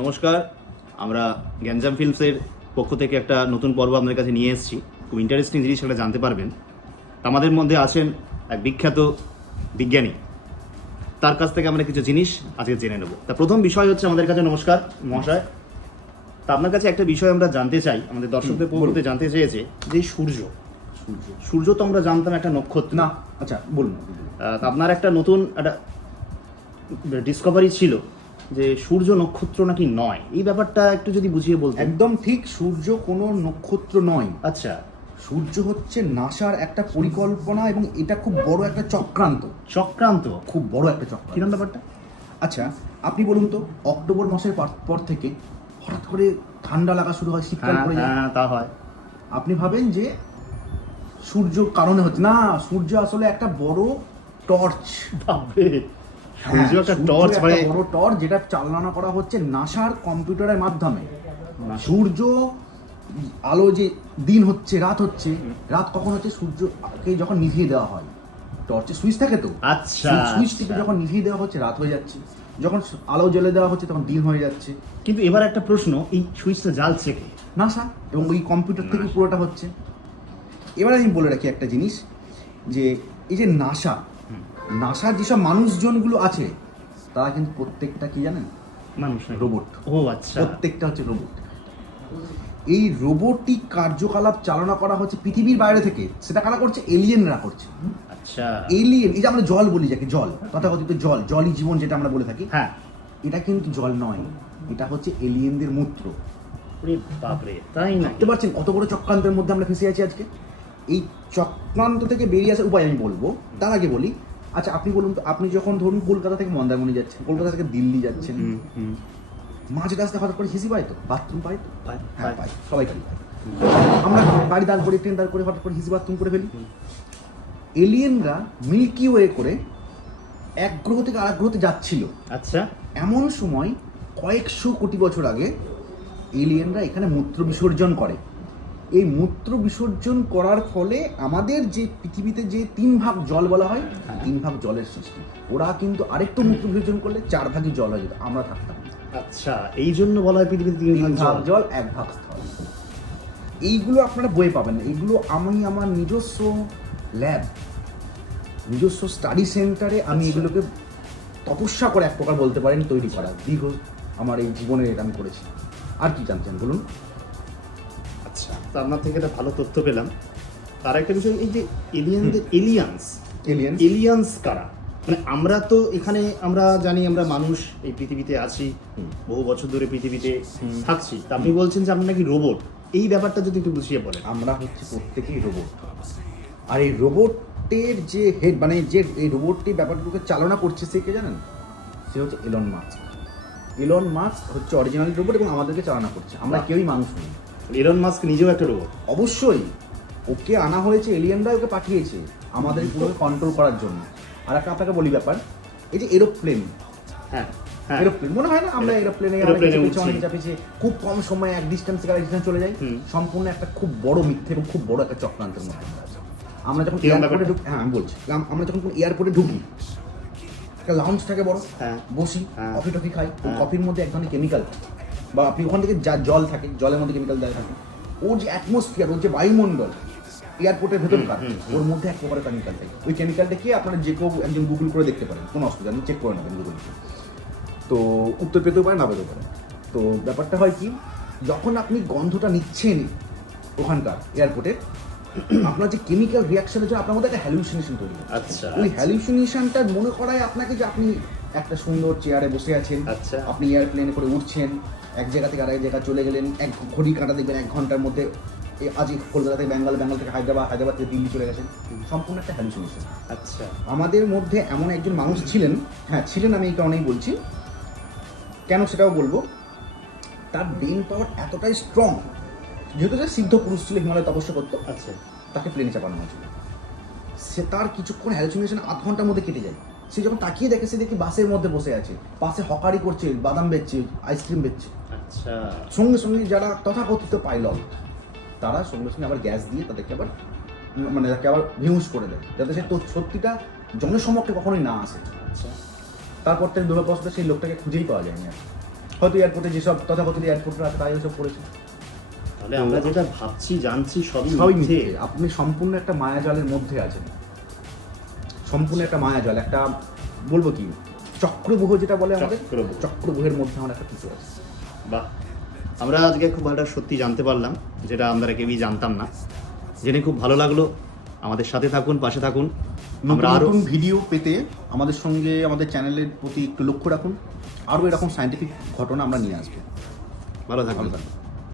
নমস্কার, আমরা গ্যাঞ্জাম ফিল্মসের পক্ষ থেকে একটা নতুন পর্ব আপনাদের কাছে নিয়ে এসেছি। খুব ইন্টারেস্টিং জিনিস সেটা জানতে পারবেন। আমাদের মধ্যে আছেন এক বিখ্যাত বিজ্ঞানী, তার কাছ থেকে আমরা কিছু জিনিস আজকে জেনে নেব। তা প্রথম বিষয় হচ্ছে আমাদের কাছে, নমস্কার মহাশয়, তা আপনার কাছে একটা বিষয় আমরা জানতে চাই, আমাদের দর্শকদের পক্ষ থেকে জানতে চেয়েছে যে সূর্য সূর্য তো আমরা জানতাম একটা নক্ষত্র না। আচ্ছা বলুন। তা আপনার একটা নতুন একটা ডিসকভারি ছিল যে সূর্য নক্ষত্র নাকি নয়, এই ব্যাপারটা একটু যদি বুঝিয়ে বলতেন। একদম ঠিক, সূর্য কোনো নক্ষত্র নয়। আচ্ছা, সূর্য হচ্ছে নাসার একটা পরিকল্পনা এবং এটা খুব বড় একটা চক্রান্ত। খুব বড় একটা চক্রান্ত। কিরকম ব্যাপারটা? আচ্ছা আপনি বলুন তো, অক্টোবর মাসের পর থেকে হঠাৎ করে ঠান্ডা লাগা শুরু হয়, শীতকাল পড়ে যায়। হ্যাঁ, তা হয়। আপনি ভাবেন যে সূর্য কারণে হচ্ছে না, সূর্য আসলে একটা বড় টর্চ। সূর্য একটা টর্চ, মানে বড় টর্চ যেটা চালনা করা হচ্ছে নাসার কম্পিউটারের মাধ্যমে। সূর্য আলো যে দিন হচ্ছে রাত হচ্ছে, রাত কখন হচ্ছে সূর্যকে যখন নিভিয়ে দেওয়া হয়, টর্চে সুইচ থাকে তো, আচ্ছা, সুইচ টিপে যখন নিভিয়ে দেওয়া হচ্ছে রাত হয়ে যাচ্ছে, যখন আলো জ্বেলে দেওয়া হচ্ছে তখন দিন হয়ে যাচ্ছে। কিন্তু এবার একটা প্রশ্ন, এই সুইচটা জ্বালছে কে? নাসা, এবং ওই কম্পিউটার থেকে পুরোটা হচ্ছে। এবার আমি বলে রাখি একটা জিনিস, যে এই যে নাসার যেসব মানুষজনগুলো আছে তারা কিন্তু প্রত্যেকটা কি জানেন, মানুষ রোবট। ও আচ্ছা, প্রত্যেকটা হচ্ছে রোবট। এই রোবোটিক কার্যকলাপ চালনা করা হচ্ছে পৃথিবীর বাইরে থেকে। সেটা কারা করছে? এলিয়েনরা করছে। আচ্ছা, এলিয়েন, এই যে আমরা জল বলি, যাকে জল, তথাকথিত জল, জলই জীবন যেটা আমরা বলে থাকি, হ্যাঁ। এটা কিন্তু জল নয়, এটা হচ্ছে এলিয়েনদের মূত্র। ওরে বাপরে, তাই না? বুঝতে পারছেন কত বড় চক্রান্তের মধ্যে আমরা ফেসে আছি আজকে? এই চক্রান্ত থেকে বেরিয়ে আসার উপায় আমি বলবো, তার আগে বলি। আচ্ছা আপনি বলুন তো, আপনি যখন ধরুন কলকাতা থেকে মন্দারমণি যাচ্ছেন, কলকাতা থেকে দিল্লি যাচ্ছেন, মাঝ রাস্তায় হঠাৎ করে হিসি পাই তো, বাথরুম পাই তো? হ্যাঁ পাই, সবাই পাই। আমরা গাড়ি দাঁড় করে, ট্রেন দাঁড় করে হঠাৎ করে হিসি বাথরুম করে ফেলি। এলিয়েনরা মিল্কি ওয়ে করে এক গ্রহ থেকে আরেক গ্রহতে যাচ্ছিল। আচ্ছা, এমন সময় কয়েকশো কোটি বছর আগে এলিয়েনরা এখানে মূত্র বিসর্জন করে। এই মূত্র বিসর্জন করার ফলে আমাদের যে পৃথিবীতে যে 3 ভাগ জল বলা হয়, 3 ভাগ জলের সৃষ্টি। ওরা কিন্তু আরেকটু মূত্র বিসর্জন করলে 4 ভাগই জল হয়ে যেত, আমরা থাকতাম। আচ্ছা, এই জন্য বলা হয় পৃথিবীতে 3 ভাগ 3 ভাগ জল 1 ভাগ স্থল। এইগুলো আপনারা বইয়ে পাবেন না, এইগুলো আমি আমার নিজস্ব ল্যাব, নিজস্ব স্টাডি সেন্টারে আমি এগুলোকে তপস্যা করে এক প্রকার বলতে পারেন তৈরি করা। দীর্ঘ আমার এই জীবনে এটা আমি করেছি। আর কি জানছেন বলুন? আচ্ছা, তো আপনার থেকে একটা ভালো তথ্য পেলাম। তার একটা বিষয়, এই যে এলিয়েন্স কারা? মানে আমরা তো এখানে আমরা জানি আমরা মানুষ এই পৃথিবীতে আছি, বহু বছর ধরে পৃথিবীতে থাকছি। তা আপনি বলছেন যে আপনি নাকি রোবট, এই ব্যাপারটা যদি একটু বুঝিয়ে বলেন। আমরা হচ্ছে প্রত্যেকেই রোবট। আর এই রোবটের যে হেড, মানে যে এই রোবটটি ব্যাপারগুলোকে চালনা করছে, সে কে জানেন? সে হচ্ছে এলন মাস্ক। এলন মাস্ক হচ্ছে অরিজিনাল রোবট এবং আমাদেরকে চালনা করছে, আমরা কেউই মানুষ নই। এলন মাস্ক নিজেও একটা রোবট? অবশ্যই, ওকে আনা হয়েছে, এলিয়েনরা ওকে পাঠিয়েছে আমাদের পুরো কন্ট্রোল করার জন্য। আর একটা আপনাকে বলি ব্যাপার, এই যে এরোপ্লেন, হ্যাঁ, এরোপ্লেন মনে হয় না আমরা এরোপ্লেনে অনেক চাপিয়েছি, খুব কম সময়ে এক ডিস্টেন্স থেকে আরেক ডিস্টেন্স চলে যাই। সম্পূর্ণ একটা খুব বড় মিথ্যে এবং খুব বড় একটা চক্রান্তের মধ্যে আমরা যখন এয়ারপোর্টে ঢুকি। হ্যাঁ আমি বলছি, আমরা যখন কোনো এয়ারপোর্টে ঢুকি, একটা লাউঞ্জ থাকে বড়, বসি, কফি টফি খাই, কফির মধ্যে এক ধরনের কেমিক্যাল থাকে, বা আপনি ওখান থেকে যা জল থাকে, জলের মধ্যে কেমিক্যাল দেওয়া থাকে। ওর যে অ্যাটমসফিয়ার, ওর যে বায়ুমণ্ডল এয়ারপোর্টের ভেতরকার, ওর মধ্যে এক প্রকারের কেমিক্যাল থাকে। ওই কেমিক্যালটা কি আপনারা যে কেউ একজন গুগল করে দেখতে পারেন, কোনো অসুবিধা নেই, চেক করে নেবেন গুগল। তো উত্তর পেতেও পারে, না পেতেও পারে। তো ব্যাপারটা হয় কি, যখন আপনি গন্ধটা নিচ্ছেন ওখানকার এয়ারপোর্টে, আপনার যে কেমিক্যাল রিয়াকশনের জন্য আপনার মধ্যে একটা হ্যালুসিনেশন তৈরি হয়। আচ্ছা, ওই হ্যালুসিনেশনটা মনে করায় আপনাকে যে আপনি একটা সুন্দর চেয়ারে বসে আছেন, আচ্ছা, আপনি এয়ারপ্লেনে করে উঠছেন, এক জায়গা থেকে আরেক জায়গায় চলে গেলেন, এক ঘড়ি কাঁটা দেখবেন 1 ঘন্টার মধ্যে আজ কলকাতা থেকে বেঙ্গল, বেঙ্গল থেকে হায়দ্রাবাদ, হায়দ্রাবাদ থেকে দিল্লি চলে গেছেন। সম্পূর্ণ একটা হ্যালুসিনেশন। আচ্ছা, আমাদের মধ্যে এমন একজন মানুষ ছিলেন, হ্যাঁ ছিলেন, আমি এই কারণেই বলছি, কেন সেটাও বলবো। তার ব্রেন পাওয়ার এতটাই স্ট্রং, যেহেতু সে সিদ্ধ পুরুষ ছিল, হিমালয় তপস্যা করতো, আচ্ছা, তাকে প্লেনে চাপানো হয়েছিল। সে তার কিছুক্ষণ হ্যালুসিনেশন 8 ঘন্টার মধ্যে কেটে যায়। সে যখন তাকিয়ে দেখে, সে দেখি বাসের মধ্যে বসে আছে, পাশে হকারি করছে, বাদাম বেচছে, আইসক্রিম বেচছে। আচ্ছা, সঙ্গে সঙ্গে যারা তথাকথিত পাইলট, তারা সঙ্গে সঙ্গে আবার গ্যাস দিয়ে তাদেরকে আবার মানে তাকে আবার ভিউজ করে দেয়, যাতে সে সত্যিটা জনসমক্ষে কখনোই না আসে। আচ্ছা। তারপর থেকে দুর্গাপ্রসাদে সেই লোকটাকে খুঁজেই পাওয়া যায়নি আর। হয়তো এয়ারপোর্টে যেসব তথাকথিত এয়ারপোর্টরা আছে তাই ওসব করেছে। তাহলে আমরা যেটা ভাবছি জানছি সবই সবই মিথ্যে। মিথ্যে। আপনি সম্পূর্ণ একটা মায়াজালের মধ্যে আছেন, সম্পূর্ণ একটা মায়াজাল, একটা বলবো কি চক্রবুহ যেটা বলে আমাদের, চক্রবুহ। চক্রবুহের মধ্যে আমরা একটা কিছু আছে। বাহ, আমরা আজকে খুব ভালো সত্যি জানতে পারলাম, যেটা আমরা কেউই জানতাম না। জেনে খুব ভালো লাগলো। আমাদের সাথে থাকুন, পাশে থাকুন। আমরা নতুন আরো নতুন ভিডিও পেতে আমাদের সঙ্গে আমাদের চ্যানেলের প্রতি একটু লক্ষ্য রাখুন। আরও এরকম সায়েন্টিফিক ঘটনা আমরা নিয়ে আসবো। ভালো থাকুন। ভালো থাকুন।